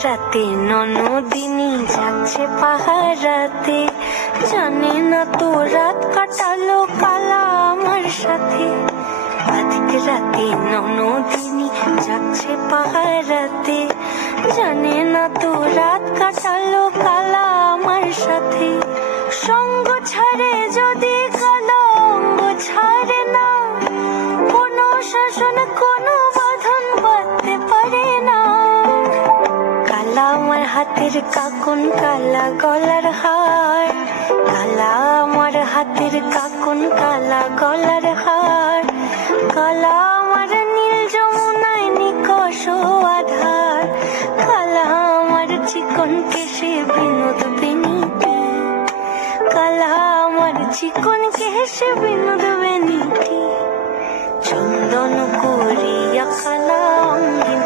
রাতে ননদিনী যাচ্ছে পাহারাতে, জানে না তো রাত কাটালো কালা আমার সাথে। আধিক রাতে ননদিনী যাচ্ছে পাহারাতে, জানে না তো রাত কাটালো কালা আমার সাথে। সঙ্গ ছাড়ে যদি কালো অঙ্গ ছাড়ে না, কোনো শাসন কোনো বাঁধন বাঁধতে পারে না। কালা আমার হাতের কাকন কালা গলার হার, কালা আমার হাতের কাকন কালা গলার হার। কালা আমার নীল যমুনায় নিকষ আধার, কালা আমার চিকন কেশে বিনোদ বেনিটি, কালা আমার চিকন কেশে বিনোদ বেনিটি। চন্দন করিয়া কালা অঙ্গিন